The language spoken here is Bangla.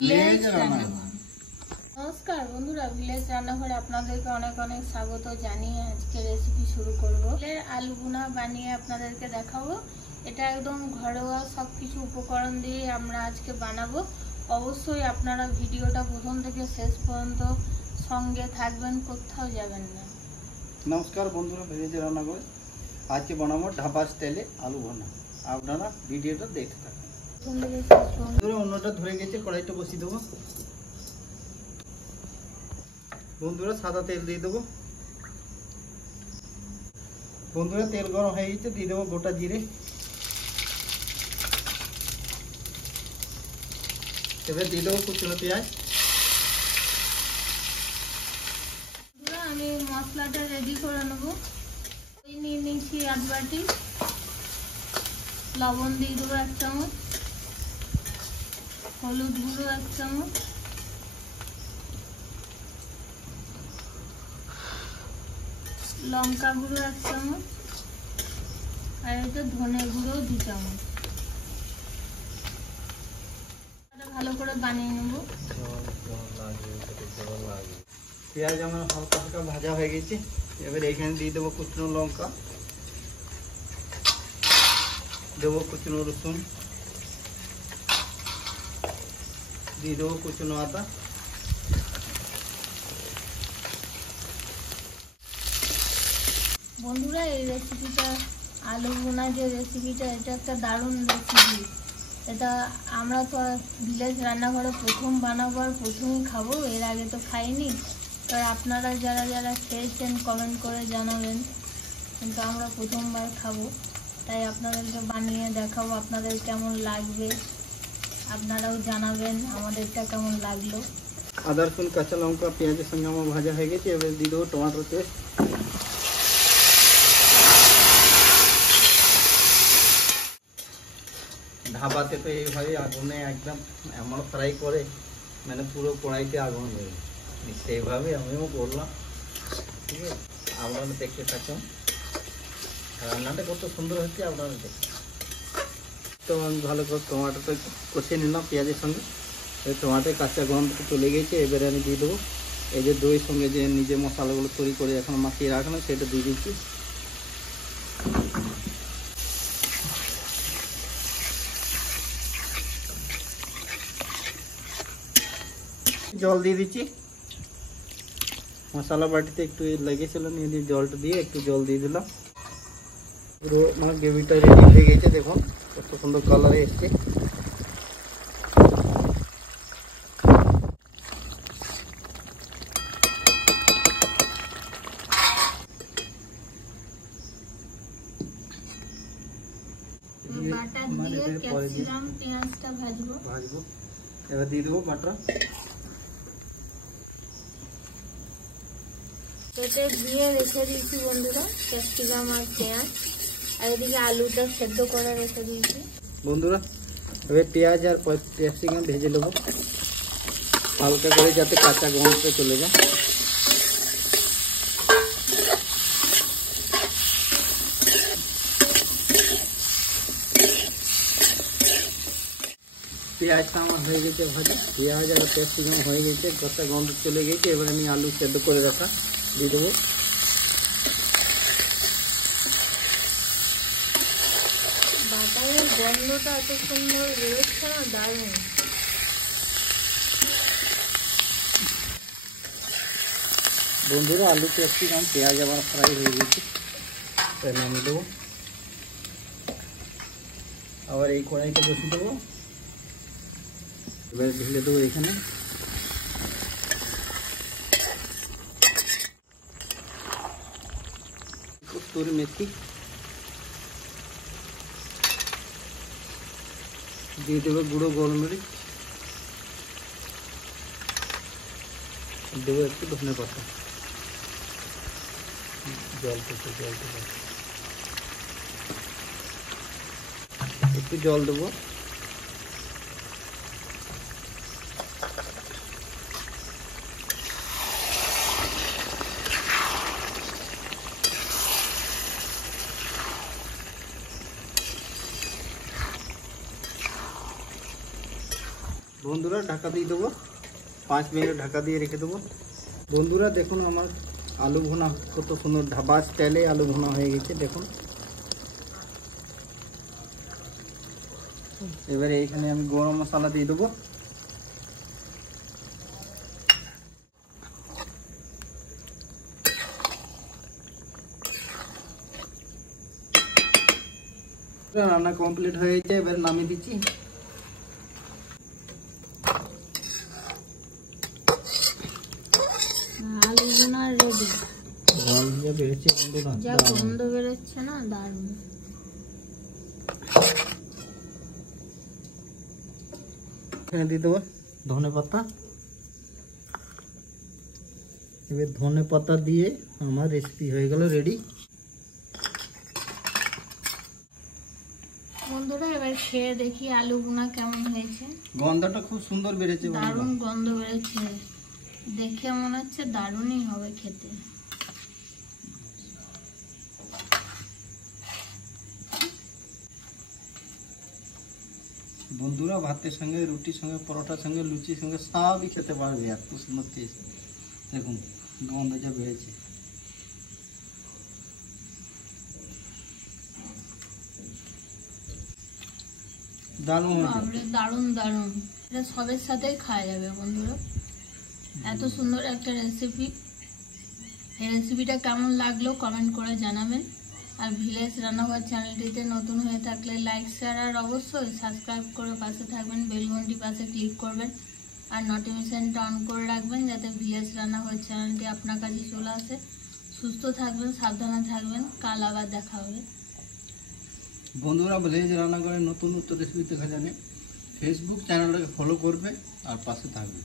ভিলেজ রান্নাঘর। নমস্কার বন্ধুরা, ভিলেজ রান্নাঘরে আপনাদেরকে অনেক অনেক স্বাগত জানিয়ে আজকে রেসিপি শুরু করব। আলু ভুনা বানিয়ে আপনাদেরকে দেখাবো। এটা একদম ঘরোয়া সবকিছু উপকরণ দিয়ে আমরা আজকে বানাবো। অবশ্যই আপনারা ভিডিওটা প্রথম থেকে শেষ পর্যন্ত সঙ্গে থাকবেন, কোথাও যাবেন না। নমস্কার বন্ধুরা, ভিলেজ রান্নাঘরে আজকে বানাবো ঢাবা স্টাইলে আলু ভুনা। আপনারা ভিডিওটা দেখতে থাকুন। অন্যটা ধরে গেছে, কড়াইটা বসিয়ে দেবো। বন্ধুরা সাদা তেল দিয়ে দেবো। বন্ধুরা তেল গরম হয়ে গেছে, দিয়ে দেবো গোটা জিরে। এবার দিয়ে দেবো কুচনো পেঁয়াজ। আমি মশলাটা রেডি করে নেবো। নিয়ে নিচ্ছি আধ বাটি, লবণ দিয়ে দেবো 1 চামচ, হলুদ গুঁড়ো 1 চামচ, লঙ্কা গুঁড়ো 1 চামচ, আর এটা ধনে গুঁড়ো 2 চামচ। ভালো করে বানিয়ে নেব। পেঁয়াজ আমার হালকা হালকা ভাজা হয়ে গেছে। এবার এখানে দিয়ে দেবো কুচনো লঙ্কা, দেবো কুচনো রসুন, দিয়ে দেবো কুচনো আদা। বন্ধুরা এই রেসিপিটা, আলু ভুনা যে রেসিপিটা, এটা একটা দারুণ রেসিপি। এটা আমরা তো ভিলেজ রান্নাঘরে প্রথম বানাবো আর প্রথমই খাবো, এর আগে তো খাইনি। আর আপনারা যারা যারা খেয়েছেন কমেন্ট করে জানাবেন, কিন্তু আমরা প্রথমবার খাবো, তাই আপনাদেরকে বানিয়ে দেখাবো। আপনাদের কেমন লাগবে আপনারাও জানাবেন আমাদেরটা কেমন লাগলো। আদা রসুন কাঁচা লঙ্কা পেঁয়াজের সঙ্গে আমার ভাজা হয়ে গেছে। এবার দিয়ে দেবো টমেটো পেস্ট। ধাবাতে তো এইভাবে আগুনে একদম এমন ফ্রাই করে, মানে পুরো কড়াইতে আগুন দেবে, সেইভাবে আমিও করলাম। ঠিক আছে, আপনারা দেখতে থাকুন। রান্নাটা কত সুন্দর হচ্ছে আপনারা দেখুন। তো আমি ভালো করে টমাটোটা কষিয়ে নিলাম পেঁয়াজের সঙ্গে। এই টমাটোর কাঁচা গন্ধ চলে গেছে। এবারে আমি দিয়ে দেবো এই যে দইয়ের সঙ্গে যে নিজে মশলাগুলো তৈরি করে এখন মাখিয়ে রাখলাম, সেটা দিয়ে দিচ্ছি। জল দিয়ে দিচ্ছি। মশলা বাটিতে একটু লেগেছিল, নিয়ে দিয়ে জলটা দিয়ে একটু জল দিয়ে দিলাম। পুরো মানে গ্রেভিটা রেডি হয়ে গেছে। দেখুন কত সুন্দর কালারে এসছে। ভাজবো। এবার দিয়ে দেবো বাটা। কেটে দিয়ে রেখে দিয়েছি বন্ধুরা ক্যাপসিকাম আর পেঁয়াজ, আর এদিকে আলুটা সেদ্ধ করে রেখে দিয়েছি। বন্ধুরা এবার পেঁয়াজ আর ক্যাপসিকাম ভেজে নেবো হালকা করে, যাতে কাঁচা গন্ধটা চলে যায়। পেঁয়াজটা আমার হয়ে গেছে ভাজা। পেঁয়াজ আর ক্যাপসিকাম হয়ে গেছে, কাঁচা গন্ধ চলে গেছে। এবার আমি আলু সেদ্ধ করে রাখা দিয়ে দেবো। বাটারের গন্ধটা এত সুন্দর বেরোচ্ছে না, দারুণ। বন্ধুরা আলু ক্যাপসিকাম পেঁয়াজ আবার ফ্রাই হয়ে গেছে, তাই নামিয়ে দেবো। আবার এই কড়াইটা বসিয়ে দেবো। এবার ঢেলে দেবো এখানে। কসুরি মেথি দিয়ে দেবো, গুঁড়ো গোলমরিচ দেবো, একটু ধনে পাতা, জল একটু জল দেবো। বন্ধুরা ঢাকা দিয়ে দেবো, 5 মিনিট ঢাকা দিয়ে রেখে দেবো। বন্ধুরা দেখুন আমার আলু ভুনা কত সুন্দর ধাবা স্টাইলে আলু ভুনা হয়ে গেছে দেখুন। এবারে এখানে আমি গরম মশলা দিয়ে দেবো। রান্না কমপ্লিট হয়ে গেছে, এবার নামিয়ে দিচ্ছি। আলু ভুনা রেডি। গন্ধ বেরোচ্ছে বন্ধুরা, যা গন্ধ বেরোচ্ছে না, দারুণ। এখানে দিয়ে দেবো ধনে পাতা। এবার ধনে পাতা দিয়ে আমার রেসিপি হয়ে গেল রেডি। বন্ধুরা এবার খেয়ে দেখি আলু ভুনা কেমন হয়েছে। গন্ধটা খুব সুন্দর বেড়েছে বন্ধুরা। দারুণ গন্ধ বেরোচ্ছে, দেখে মনে হচ্ছে দারুণই হবে খেতে। বন্ধুরা ভাতের সঙ্গে, রুটির সঙ্গে, পরোটার সঙ্গে, লুচির সঙ্গে সবই খেতে পারবে, এত সুন্দর টেস্ট। দেখুন গন্ধ যা বেড়েছে। দারুণ হয়েছে। বাপরে, দারুণ দারুণ। এটা সবের সাথেই খাওয়া যাবে বন্ধুরা, এত সুন্দর একটা রেসিপি। এই রেসিপিটা কেমন লাগলো কমেন্ট করে জানাবেন। আর ভিলেজ রান্নাঘর চ্যানেলটিতে নতুন হয়ে থাকলে লাইক, শেয়ার আর অবশ্যই সাবস্ক্রাইব করে পাশে থাকবেন। বেল ঘন্টি পাশে ক্লিক করবেন আর নোটিফিকেশনটা অন করে রাখবেন, যাতে ভিলেজ রান্নাঘর চ্যানেলটি আপনার কাছে চলে আসে। সুস্থ থাকবেন, সাবধানে থাকবেন। কাল আবার দেখা হবে। বন্ধুরা ভিলেজ রান্নাঘরের নতুন নতুন রেসিপি দেখা জানে ফেসবুক চ্যানেলটাকে ফলো করবে আর পাশে থাকবে।